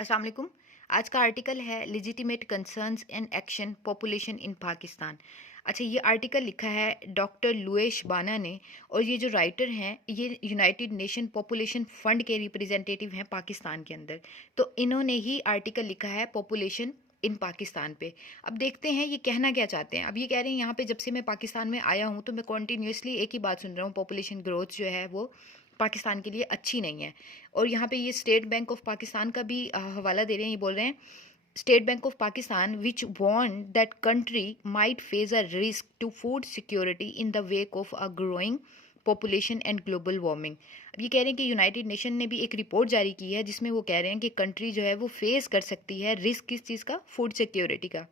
अस्सलाम वालेकुम। आज का आर्टिकल है legitimate concerns and action population in Pakistan. अच्छा, ये आर्टिकल लिखा है डॉक्टर लुएश बाना ने, और ये जो राइटर हैं ये यूनाइटेड नेशन पॉपुलेशन फ़ंड के रिप्रेजेंटेटिव हैं पाकिस्तान के अंदर। तो इन्होंने ही आर्टिकल लिखा है पॉपुलेशन इन पाकिस्तान पे। अब देखते हैं ये कहना क्या चाहते हैं। अब ये कह रहे हैं यहाँ पे जब से मैं पाकिस्तान में आया हूँ तो मैं कॉन्टीन्यूसली एक ही बात सुन रहा हूँ, पॉपुलेशन ग्रोथ जो है वो पाकिस्तान के लिए अच्छी नहीं है। और यहाँ पे ये स्टेट बैंक ऑफ पाकिस्तान का भी हवाला दे रहे हैं। ये बोल रहे हैं State Bank of Pakistan which warn that country might face a risk to food security in the wake of a growing population and global warming. अब ये कह रहे हैं कि यूनाइटेड नेशन ने भी एक रिपोर्ट जारी की है जिसमें वो कह रहे हैं कि कंट्री जो है वो फेस कर सकती है रिस्क किस चीज़ का, फूड सिक्योरिटी का,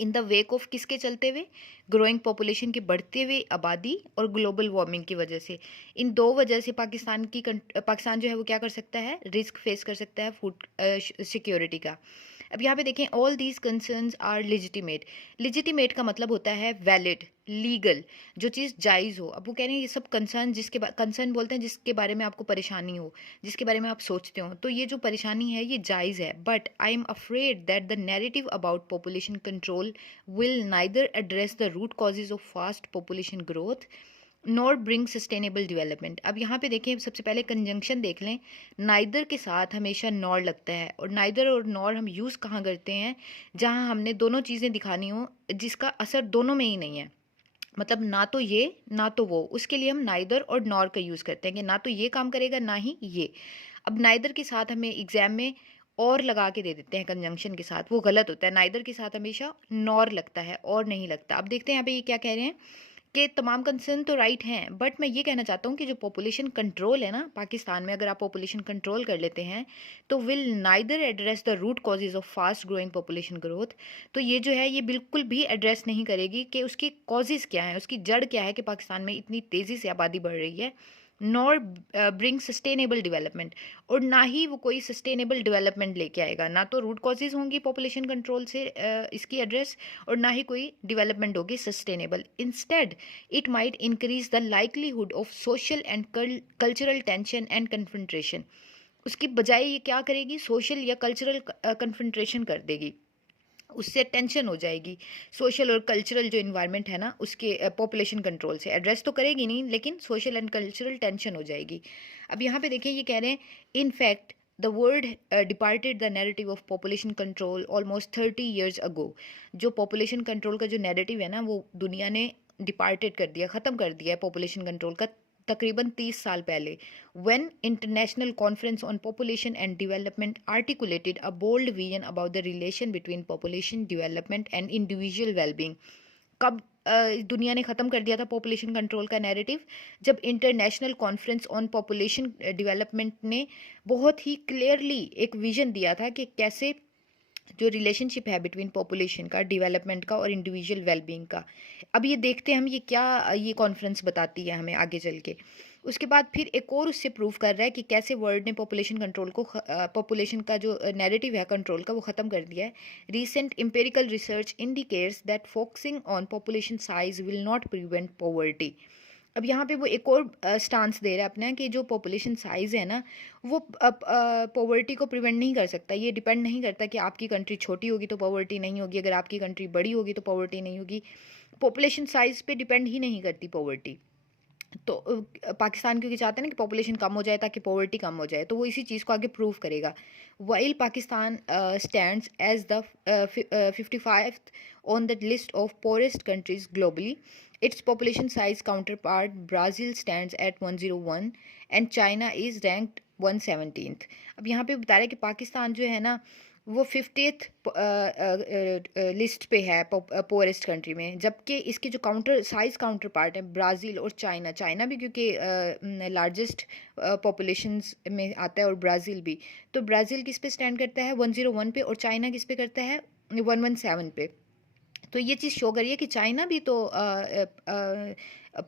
इन द वेक ऑफ किसके चलते हुए, ग्रोइंग पॉपुलेशन की बढ़ते हुए आबादी और ग्लोबल वार्मिंग की वजह से। इन दो वजह से पाकिस्तान जो है वो क्या कर सकता है, रिस्क फेस कर सकता है फूड सिक्योरिटी का। अब यहाँ पे देखें, all these concerns are legitimate. Legitimate का मतलब होता है वैलिड, लीगल, जो चीज़ जायज़ हो। अब वो कह रहे हैं ये सब कंसर्न, कंसर्न बोलते हैं जिसके बारे में आपको परेशानी हो, जिसके बारे में आप सोचते हो, तो ये जो परेशानी है ये जायज़ है। But I am afraid that the narrative about population control will neither address the root causes of fast population growth nor bring sustainable development. अब यहाँ पे देखें, सबसे पहले कंजंक्शन देख लें। नाइदर के साथ हमेशा नॉर लगता है, और नाइदर और नॉर हम यूज़ कहाँ करते हैं, जहाँ हमने दोनों चीज़ें दिखानी हो जिसका असर दोनों में ही नहीं है, मतलब ना तो ये ना तो वो, उसके लिए हम नाइदर और नॉर का यूज़ करते हैं कि ना तो ये काम करेगा ना ही ये। अब नाइदर के साथ हमें एग्जाम में और लगा के दे देते हैं कंजंक्शन के साथ, वो गलत होता है। नाइदर के साथ हमेशा नॉर लगता है और नहीं लगता। अब देखते हैं यहाँ पे ये क्या कह रहे हैं कि तमाम कंसर्न तो राइट हैं, बट मैं ये कहना चाहता हूँ कि जो पॉपुलेशन कंट्रोल है ना पाकिस्तान में, अगर आप पॉपुलेशन कंट्रोल कर लेते हैं तो will neither address the root causes of fast growing population growth. तो ये जो है ये बिल्कुल भी एड्रेस नहीं करेगी कि उसकी कॉजेज़ क्या हैं, उसकी जड़ क्या है कि पाकिस्तान में इतनी तेज़ी से आबादी बढ़ रही है। नॉर ब्रिंग सस्टेनेबल डेवलपमेंट, और ना ही वो कोई सस्टेनेबल डेवलपमेंट लेके आएगा। ना तो रूट कॉजेज़ होंगी पॉपुलेशन कंट्रोल से इसकी एड्रेस, और ना ही कोई डेवलपमेंट होगी sustainable. Instead it might increase the likelihood of social and cultural tension and confrontation। उसकी बजाय ये क्या करेगी, सोशल या कल्चरल कन्फ्रंट्रेशन कर देगी, उससे टेंशन हो जाएगी। सोशल और कल्चरल जो इन्वायरमेंट है ना उसके पॉपुलेशन कंट्रोल से एड्रेस तो करेगी नहीं, लेकिन सोशल एंड कल्चरल टेंशन हो जाएगी। अब यहाँ पे देखें, ये कह रहे हैं in fact the world departed the narrative of population control almost 30 years अगो। जो पॉपुलेशन कंट्रोल का जो नैरेटिव है ना वो दुनिया ने डिपार्टेड कर दिया, ख़त्म कर दिया है पॉपुलेशन कंट्रोल का तकरीबन 30 साल पहले। when international conference on population and development articulated a bold vision about the relation between population development and individual well-being। कब दुनिया ने ख़त्म कर दिया था पॉपुलेशन कंट्रोल का नैरेटिव, जब international conference on population development ने बहुत ही क्लियरली एक विजन दिया था कि कैसे जो रिलेशनशिप है बिटवीन पॉपुलेशन का, डेवलपमेंट का और इंडिविजुअल वेलबींग का। अब ये देखते हैं हम ये क्या ये कॉन्फ्रेंस बताती है हमें आगे चल के। उसके बाद फिर एक और उससे प्रूव कर रहा है कि कैसे वर्ल्ड ने पॉपुलेशन कंट्रोल को, पॉपुलेशन का जो नैरेटिव है कंट्रोल का, वो ख़त्म कर दिया है। Recent empirical research indicates that focusing on population size will not prevent poverty. अब यहाँ पे वो एक और स्टांस दे रहा है अपना कि जो पॉपुलेशन साइज़ है ना वो पॉवर्टी को प्रिवेंट नहीं कर सकता। ये डिपेंड नहीं करता कि आपकी कंट्री छोटी होगी तो पॉवर्टी नहीं होगी, अगर आपकी कंट्री बड़ी होगी तो पॉवर्टी नहीं होगी। पॉपुलेशन साइज़ पे डिपेंड ही नहीं करती पॉवर्टी। तो पाकिस्तान क्योंकि चाहते हैं ना कि पॉपुलेशन कम हो जाए ताकि पॉवर्टी कम हो जाए, तो वो इसी चीज़ को आगे प्रूव करेगा। While Pakistan stands as the 55th on the list of poorest countries globally, its population size counterpart Brazil stands at 101 and China is ranked 117th। अब यहाँ पे बता रहे हैं कि पाकिस्तान जो है ना वो 50th लिस्ट पे है पोअरेस्ट कंट्री में, जबकि इसके जो काउंटर पार्ट है ब्राज़ील और चाइना, चाइना भी क्योंकि लार्जेस्ट पॉपुलेशंस में आता है और ब्राज़ील भी, तो ब्राज़ील किस पे स्टैंड करता है 101 पे, और चाइना किस पे करता है 117 पे। तो ये चीज़ शो करिए कि चाइना भी तो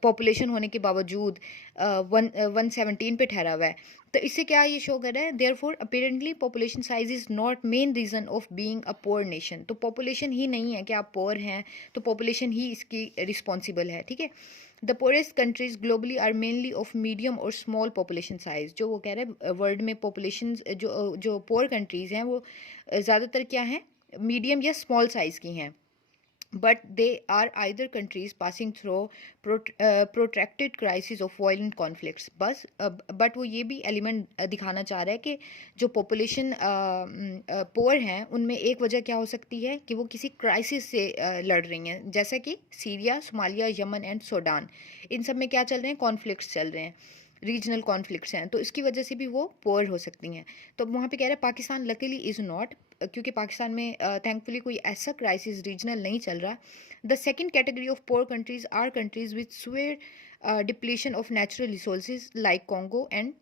पॉपुलेशन होने के बावजूद 117 पे ठहरा हुआ है। तो इससे क्या ये शो कर रहा है, therefore apparently population size is not main reason of being a poor nation. तो पॉपुलेशन ही नहीं है कि आप पोअर हैं, तो पॉपुलेशन ही इसकी रिस्पॉन्सिबल है, ठीक है। The poorest countries globally are mainly of medium और स्मॉल पॉपुलेशन साइज। जो वो कह रहे हैं वर्ल्ड में पॉपुलेशन जो पोअर कंट्रीज़ हैं वो ज़्यादातर क्या हैं, मीडियम या स्मॉल साइज़ की हैं। But they are either countries passing through protracted crisis of violent conflicts। बस बट वो ये भी एलिमेंट दिखाना चाह रहा है कि जो पॉपुलेशन पोअर हैं उनमें एक वजह क्या हो सकती है कि वो किसी क्राइसिस से लड़ रही हैं, जैसा कि Syria, Somalia, Yemen and Sudan. इन सब में क्या चल रहे हैं, कॉन्फ्लिक्ट्स चल रहे हैं, रीजनल कॉन्फ्लिक्ट्स हैं, तो इसकी वजह से भी वो पोअर हो सकती हैं। तो वहाँ पे कह रहे हैं पाकिस्तान लकीली इज़ नॉट, क्योंकि पाकिस्तान में थैंकफुली कोई ऐसा क्राइसिस रीजनल नहीं चल रहा। The second category of poor countries are countries with severe depletion of natural resources like Congo and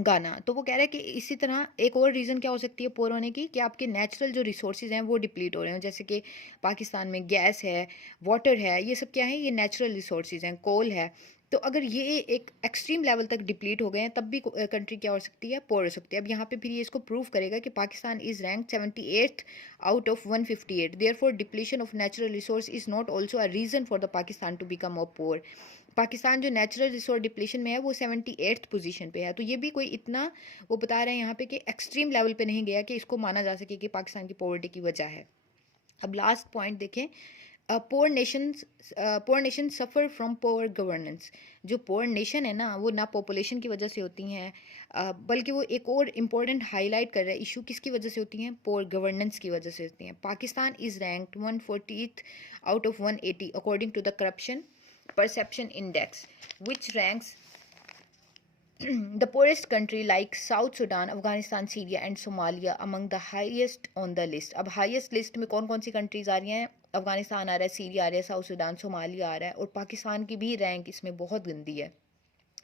Ghana. तो वो कह रहा है कि इसी तरह एक और रीज़न क्या हो सकती है पोर होने की, कि आपके नेचुरल जो रिसोर्सेज हैं वो डिप्लीट हो रहे हैं, जैसे कि पाकिस्तान में गैस है, वाटर है, ये सब क्या है, ये नेचुरल रिसोर्सेज हैं, कोल है। तो अगर ये एक एक्सट्रीम लेवल तक डिप्लीट हो गए हैं तब भी कंट्री क्या हो सकती है, पोर हो सकती है। अब यहाँ पे फिर ये इसको प्रूव करेगा कि Pakistan is rank 78th out of 158, therefore depletion of natural resource is not also a reason for the Pakistan to become a poor. Pakistan जो नेचुरल रिसोर्स डिप्लीशन में है वो 78th पोजीशन पे है। तो ये भी कोई इतना वो बता रहे हैं यहाँ पे कि एक्सट्रीम लेवल पे नहीं गया कि इसको माना जा सके कि पाकिस्तान की पॉवर्टी की वजह है। अब लास्ट पॉइंट देखें, poor nation suffer from poor governance. जो पोअर नेशन है ना वो ना पॉपुलेशन की वजह से होती हैं, बल्कि वो एक और इम्पोर्टेंट हाईलाइट कर रहा है इशू किसकी वजह से होती हैं, पोअर गवर्नेंस की वजह से होती हैं। Pakistan is ranked 140th out of 180 according to the corruption perception index, which ranks the poorest country like South Sudan, Afghanistan, Syria and Somalia among the highest on the list। अब highest list में कौन कौन सी countries आ रही हैं, अफगानिस्तान आ रहा है, Syria आ रहा है, साउथ सूडान, सोमालिया आ रहा है, और पाकिस्तान की भी रैंक इसमें बहुत गंदी है।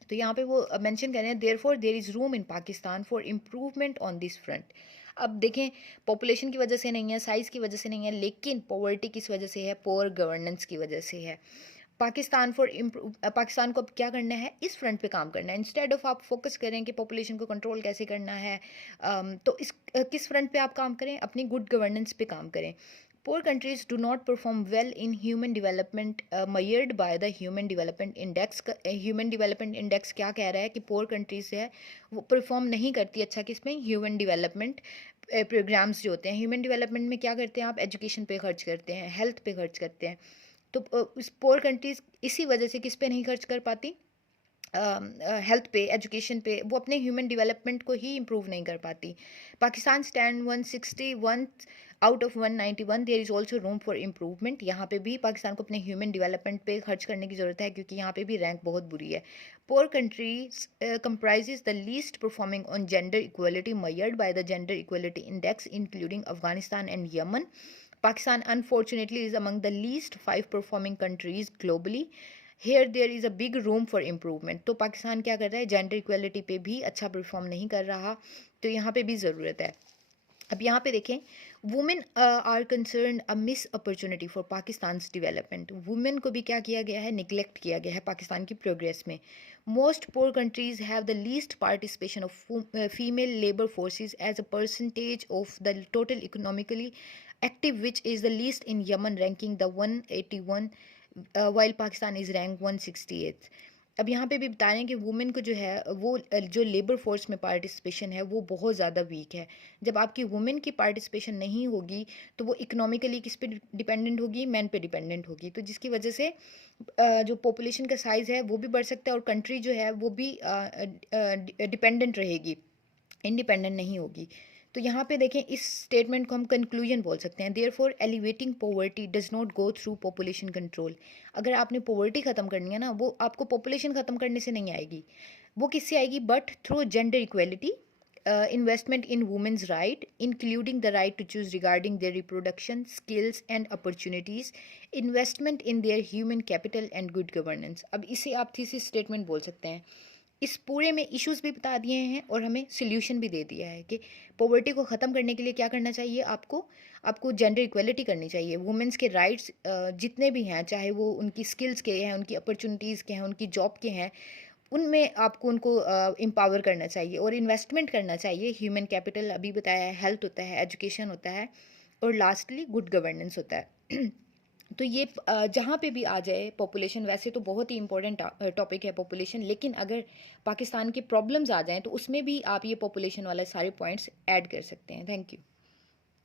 तो यहाँ पे वो मेंशन कर रहे हैं therefore there is room in Pakistan for improvement on this front. अब देखें पॉपुलेशन की वजह से नहीं है, साइज़ की वजह से नहीं है, लेकिन पॉवर्टी किस वजह से है, पोअर गवर्नेंस की वजह से है। पाकिस्तान को अब क्या करना है, इस फ्रंट पे काम करना है। इंस्टेड ऑफ आप फोकस करें कि पॉपुलेशन को कंट्रोल कैसे करना है, तो इस किस फ्रंट पे आप काम करें, अपनी गुड गवर्नेंस पे काम करें। Poor countries do not perform well in human development measured by the Human Development Index। Human Development Index क्या कह रहा है कि poor countries है वो परफॉर्म नहीं करती अच्छा किसमें, ह्यूमन डेवलपमेंट प्रोग्राम्स जो होते हैं। ह्यूमन डेवलपमेंट में क्या करते हैं आप, एजुकेशन पे खर्च करते हैं, हेल्थ पे खर्च करते हैं। तो इस पोअर कंट्रीज़ इसी वजह से किस पे नहीं खर्च कर पाती, हेल्थ पे, एजुकेशन पे, वो अपने ह्यूमन डेवलपमेंट को ही इम्प्रूव नहीं कर पाती। Pakistan stand 161 out of 191, there is also room for improvement. यहाँ पे भी पाकिस्तान को अपने ह्यूमन डेवलपमेंट पे खर्च करने की ज़रूरत है, क्योंकि यहाँ पे भी रैंक बहुत बुरी है। Poor countries comprises the least performing on gender equality measured by the gender equality index including Afghanistan and Yemen। Pakistan unfortunately is among the least 5 performing countries globally। Here there is a big room for improvement. तो पाकिस्तान क्या कर रहा है, gender equality पे भी अच्छा perform नहीं कर रहा, तो यहाँ पे भी ज़रूरत है। अब यहाँ पे देखें, women are concern a miss opportunity for Pakistan development. Women को भी क्या किया गया है, निगलेक्ट किया गया है पाकिस्तान की प्रोग्रेस में। Most poor countries have the least participation of female labour forces as a percentage of the total economically active, which is the least in Yemen ranking the 181 while Pakistan is rank 168। अब यहाँ पे भी बता रहे हैं कि women को जो है वो जो लेबर फोर्स में पार्टिसिपेशन है वो बहुत ज़्यादा वीक है। जब आपकी वुमेन की पार्टिसिपेशन नहीं होगी तो वो इकोनॉमिकली किस पे डिपेंडेंट होगी, मैन पे डिपेंडेंट होगी। तो जिसकी वजह से जो पॉपुलेशन का साइज़ है वो भी बढ़ सकता है और कंट्री जो है वो भी डिपेंडेंट रहेगी, इंडिपेंडेंट नहीं होगी। तो यहाँ पे देखें, इस स्टेटमेंट को हम कंक्लूजन बोल सकते हैं। Therefore elevating poverty does not go through population control. अगर आपने पॉवर्टी ख़त्म करनी है ना, वो आपको पॉपुलेशन ख़त्म करने से नहीं आएगी, वो किससे आएगी, but through gender equality, investment in women's right including the right to choose regarding their reproduction skills and opportunities, investment in their human capital and good governance। अब इसे आप थीसिस स्टेटमेंट बोल सकते हैं। इस पूरे में इश्यूज भी बता दिए हैं और हमें सोल्यूशन भी दे दिया है कि पॉवर्टी को ख़त्म करने के लिए क्या करना चाहिए, आपको जेंडर इक्वलिटी करनी चाहिए। वुमेंस के राइट्स जितने भी हैं, चाहे वो उनकी स्किल्स के हैं, उनकी अपॉर्चुनिटीज़ के हैं, उनकी जॉब के हैं, उनमें आपको उनको एम्पावर करना चाहिए और इन्वेस्टमेंट करना चाहिए। ह्यूमन कैपिटल अभी बताया है, हेल्थ होता है, एजुकेशन होता है, और लास्टली गुड गवर्नेंस होता है। तो ये जहाँ पे भी आ जाए पॉपुलेशन, वैसे तो बहुत ही इम्पोर्टेंट टॉपिक है पॉपुलेशन, लेकिन अगर पाकिस्तान की प्रॉब्लम्स आ जाएँ तो उसमें भी आप ये पॉपुलेशन वाले सारे पॉइंट्स ऐड कर सकते हैं। Thank you.